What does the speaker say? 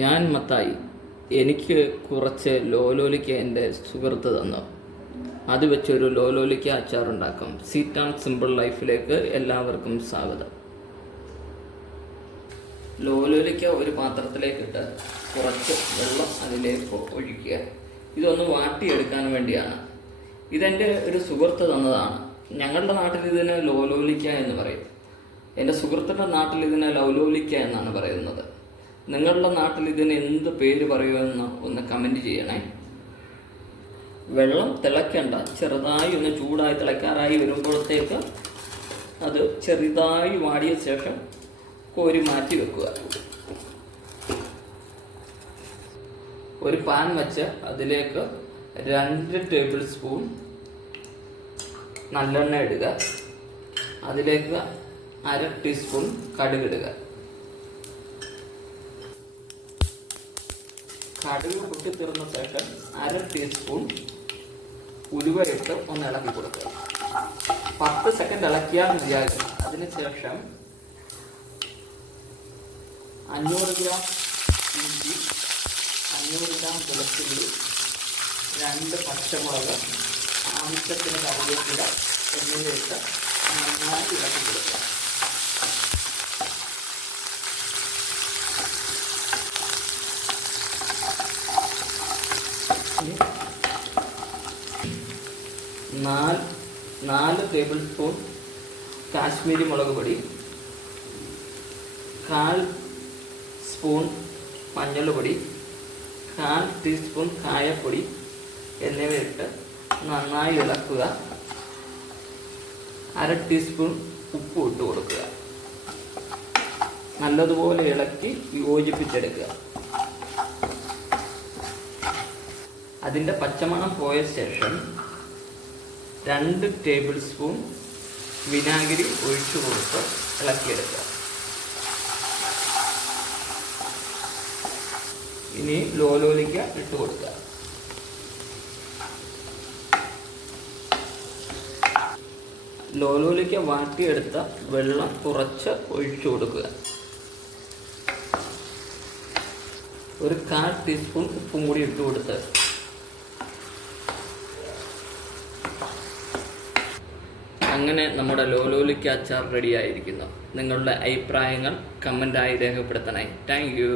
ഞാൻ മത്തായി. എനിക്ക് കുറച്ച് ലോലോലിക്ക എൻ്റെ സുഹൃത്ത് തന്നു. അത് വെച്ചൊരു ലോലോലിക്ക അച്ചാറുണ്ടാക്കും. സ്വീറ്റ് ആൻഡ് സിമ്പിൾ ലൈഫിലേക്ക് എല്ലാവർക്കും സ്വാഗതം. ലോലോലിക്ക ഒരു പാത്രത്തിലേക്കിട്ട് കുറച്ച് വെള്ളം അതിലേക്ക് ഒഴിക്കുക. ഇതൊന്ന് വാട്ടിയെടുക്കാൻ വേണ്ടിയാണ്. ഇതെൻ്റെ ഒരു സുഹൃത്ത് തന്നതാണ്. ഞങ്ങളുടെ നാട്ടിൽ ഇതിന് ലോലോലിക്ക എന്ന് പറയും. എൻ്റെ സുഹൃത്തിൻ്റെ നാട്ടിൽ ഇതിനെ ലൗലോലിക്ക എന്നാണ് പറയുന്നത്. നിങ്ങളുടെ നാട്ടിൽ ഇതിന് എന്ത് പേര് പറയുമെന്ന് ഒന്ന് കമൻറ്റ് ചെയ്യണേ. വെള്ളം തിളയ്ക്കേണ്ട, ചെറുതായി ഒന്ന് ചൂടായി തിളയ്ക്കാറായി വരുമ്പോഴത്തേക്ക് അത് ചെറുതായി വാടിയ ശേഷം കോരി മാറ്റി വെക്കുക. ഒരു പാൻ വെച്ച് അതിലേക്ക് 2 ടേബിൾ സ്പൂൺ നല്ലെണ്ണ ഇടുക. അതിലേക്ക് 1/2 ടീസ്പൂൺ കടുകിടുക. കടുക് പൊട്ടിത്തീർന്ന ശേഷം 1/2 ടീസ്പൂൺ ഉലുവയിട്ട് ഒന്ന് ഇളക്കി കൊടുക്കുക. 10 സെക്കൻഡ് ഇളക്കിയാൽ മതിയാകും. അതിനുശേഷം 500 ഗ്രാം ഇഞ്ചി, 500 ഗ്രാം വെളുത്തുള്ളി, 2 പച്ചമുളക്, ആവശ്യത്തിന് കറിവേപ്പില എന്നിവയിട്ട് നന്നായി ഇളക്കി കൊടുക്കുക. നാല് ടേബിൾ സ്പൂൺ കാശ്മീരി മുളക് പൊടി, 1/4 സ്പൂൺ മഞ്ഞൾപ്പൊടി, 1/4 ടീസ്പൂൺ കായപ്പൊടി എന്നിവയിട്ട് നന്നായി ഇളക്കുക. 1/2 ടീസ്പൂൺ ഉപ്പ് ഇട്ട് കൊടുക്കുക. നല്ലതുപോലെ ഇളക്കി യോജിപ്പിച്ചെടുക്കുക. അതിൻ്റെ പച്ചമണം പോയ ശേഷം 2 ടേബിൾ സ്പൂൺ വിനാഗിരി ഒഴിച്ചു കൊടുത്ത് ഇളക്കിയെടുക്കുക. ഇനി ലോലോലിക്ക ഇട്ട് കൊടുക്കുക. ലോലോലിക്ക വാട്ടിയെടുത്ത വെള്ളം കുറച്ച് ഒഴിച്ചു കൊടുക്കുക. ഒരു 1/4 ടീസ്പൂൺ ഉപ്പും കൂടി ഇട്ട് കൊടുത്ത് അങ്ങനെ നമ്മുടെ ലോലോലിക്ക അച്ചാർ റെഡിയായിരിക്കുന്നു. നിങ്ങളുടെ അഭിപ്രായങ്ങൾ കമൻ്റായി രേഖപ്പെടുത്തണേ. Thank you.